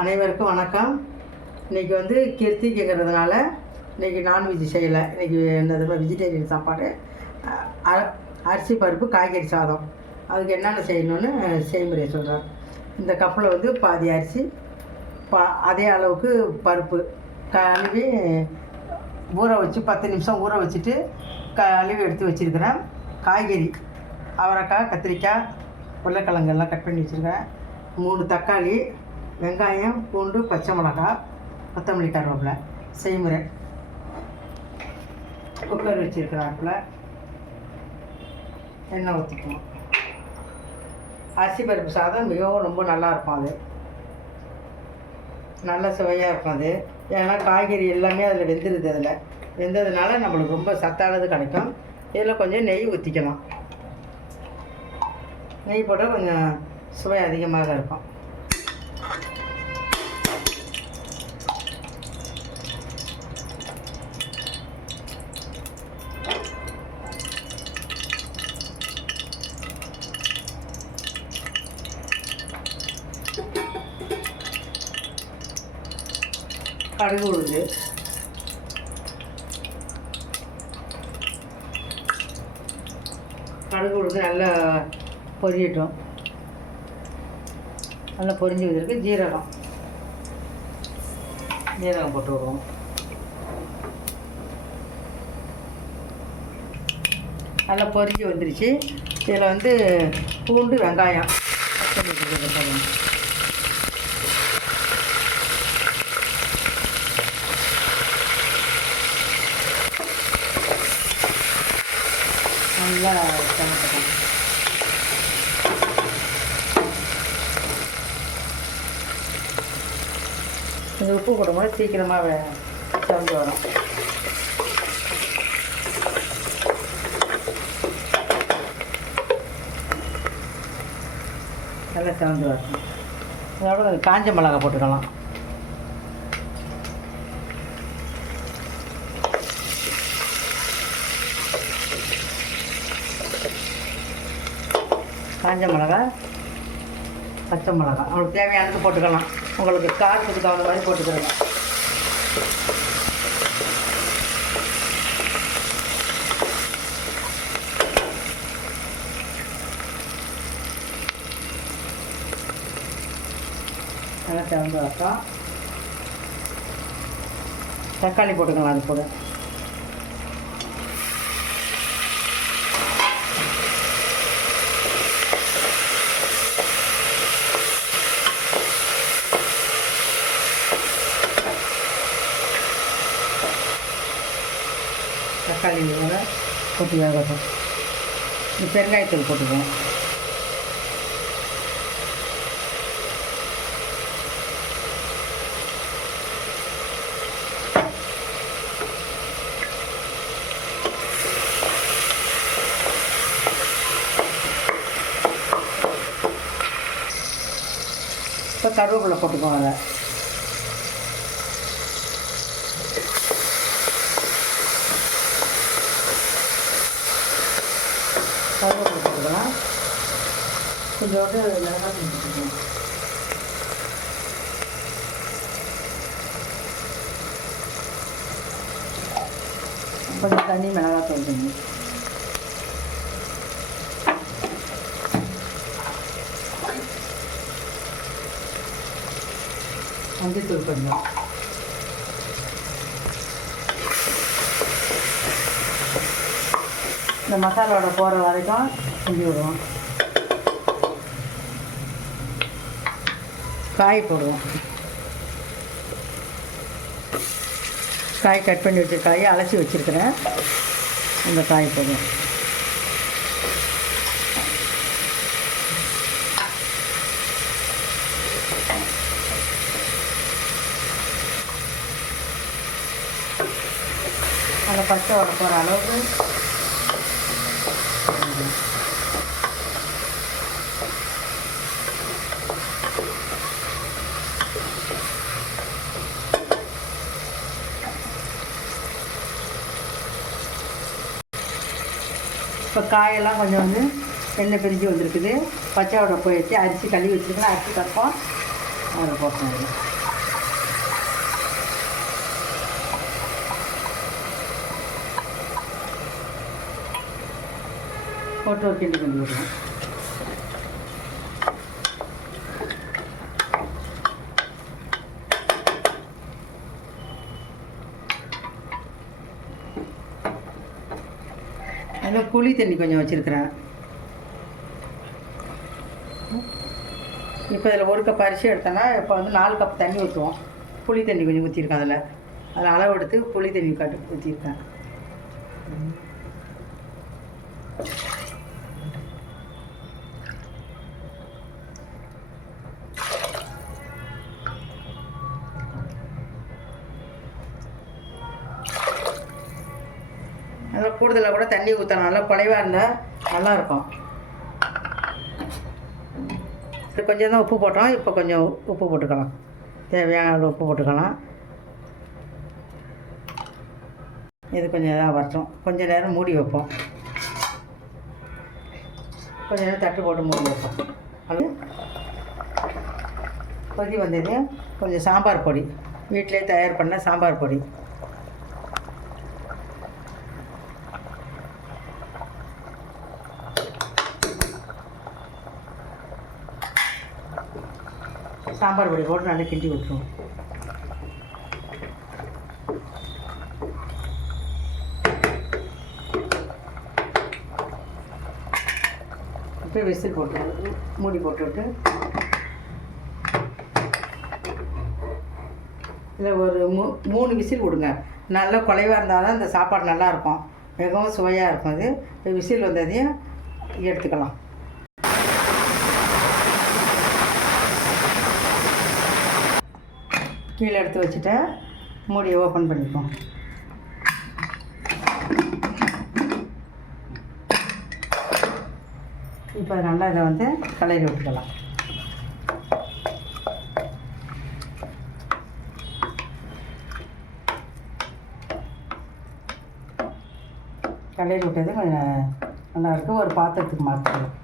அனைவருக்கும் வணக்கம். இன்றைக்கி வந்து கிருத்திகைங்கிறதுனால இன்றைக்கி நான்வெஜ் செய்யலை. இன்றைக்கி என்னது வெஜிடேரியன் சாப்பாடு, அரிசி பருப்பு காய்கறி சாதம். அதுக்கு என்னென்ன செய்யணும்னு செய்முறையை சொல்கிறேன். இந்த கப்பில் வந்து பாதி அரிசி, அதே அளவுக்கு பருப்பு கழுவி ஊற வச்சு 10 நிமிஷம் ஊற வச்சுட்டு கழுவி எடுத்து வச்சுருக்கிறேன். காய்கறி அவரைக்காய், கத்திரிக்காய், உருளைக்கிழங்கு எல்லாம் கட் பண்ணி வச்சுருக்கேன். 3 தக்காளி, வெங்காயம், பூண்டு, பச்சை மிளகாய், கொத்தமல்லி, கருவேப்பிலை. செய்முறை: குக்கர் வச்சுருக்கிறாப்புல எண்ணெய் ஊற்றிக்கணும். அரிசி பருப்பு சாதம் மிகவும் ரொம்ப நல்லாயிருக்கும். அது நல்ல சுவையாக இருக்கும். அது ஏன்னா காய்கறி எல்லாமே அதில் வெந்துடுது. வெந்ததுனால நம்மளுக்கு ரொம்ப சத்தானது கிடைக்கும். இதில் கொஞ்சம் நெய் ஊற்றிக்கலாம். நெய் போட்டால் கொஞ்சம் சுவை அதிகமாக இருக்கும். கடுகு உளுந்து, நல்லா பொரியட்டும். நல்லா பொரிஞ்சு வந்திருக்கு. ஜீரகம் போட்டு விடுவோம். நல்லா பொரிஞ்சு வந்துருச்சு. இதில் வந்து பூண்டு, வெங்காயம் நல்லா சமைக்கணும். கொஞ்சம் உப்பு போடும்போது சீக்கிரமாக செவந்து வரும். நல்லா செவந்து வரும். அதோட கொஞ்சம் காஞ்ச மிளகாய் போட்டுக்கலாம். காஞ்ச மிளகாய், பச்சை மிளகாய் அவங்களுக்கு தேவையானது போட்டுக்கலாம். உங்களுக்கு காரத்துக்கு தகுந்த மாதிரி போட்டுக்கிறோம். நல்லா திறந்து வைப்போம். தக்காளி போட்டுக்கலாம். அது கூட தக்காளி போட்டு வேகட்டும். இந்த பெருங்காயத்தூள் போட்டுக்குவோம். இப்போ கருவேப்பிலை போட்டுக்குவோம். அதை கருவேப்பிலை போட்டுக்கலாம். கொஞ்சோண்டு மிளகாய் போட்டுக்கலாம். கொஞ்சம் தண்ணி மிளகாய் தூள். மஞ்சத்தூள் கொஞ்சம். இந்த மசாலாவோட போகிற வரைக்கும் செஞ்சு விடுவோம். காய் போடுவோம். காய் கட் பண்ணி வச்ச காயை அலசி வச்சுருக்கிறேன். அந்த காய் போடுவோம். அந்த பச்சை வர போகிற அளவுக்கு இப்போ காயெல்லாம் கொஞ்சம் வந்து எண்ணெய் பிரிஞ்சு வந்துருக்குது. பச்சை வடை போயிடுச்சு. அரிசி கழுவி வச்சுருக்கலாம். அரிசி கறப்போம். அதில் போட்டோம். போட்டு ஒரு கிண்டி கிண்டி விடுவோம். அதில் புளி தண்ணி கொஞ்சம் வச்சுருக்கிறேன். இப்போ இதில் 1 கப் அரிசி எடுத்தோன்னா இப்போ வந்து 4 கப் தண்ணி ஊற்றுவோம். புளி தண்ணி கொஞ்சம் ஊற்றிருக்கேன். அதில் அளவு எடுத்து புளி தண்ணி ஊற்றிருக்கேன். அதில் கூடுதலாக கூட தண்ணி ஊற்றலாம். நல்லா குழைவாக இருந்தால் நல்லாயிருக்கும். கொஞ்சம் தான் உப்பு போட்டோம். இப்போ கொஞ்சம் உப்பு போட்டுக்கலாம். தேவையான அளவு உப்பு போட்டுக்கலாம். இது கொஞ்சம் இதாக வரட்டும். கொஞ்சம் நேரம் மூடி வைப்போம். கொஞ்சம் நேரம் தட்டு போட்டு மூடி வைப்போம். அது கொதி வந்தது. கொஞ்சம் சாம்பார் பொடி, வீட்டிலே தயார் பண்ண சாம்பார் பொடி. சாம்பார் பொடி போட்டு நல்லா கிண்டி விட்டுருவோம். இப்போ விசில் போட்டு மூடி போட்டுவிட்டு இதில் ஒரு 3 விசில் விடுங்க. நல்லா குழைவாக இருந்தால் தான் இந்த சாப்பாடு நல்லாயிருக்கும். மிகவும் சுவையாக இருக்கும். அது இப்போ விசில் வந்ததையும் எடுத்துக்கலாம். கீழே எடுத்து வச்சுட்டேன். மூடியை ஓப்பன் பண்ணிப்போம். இப்போ நல்லா இதை வந்து கலரி விட்டுக்கலாம். கலரி விட்டது கொஞ்சம் நல்லாயிருக்கு. ஒரு பாத்திரத்துக்கு மாற்றிக்கலாம்.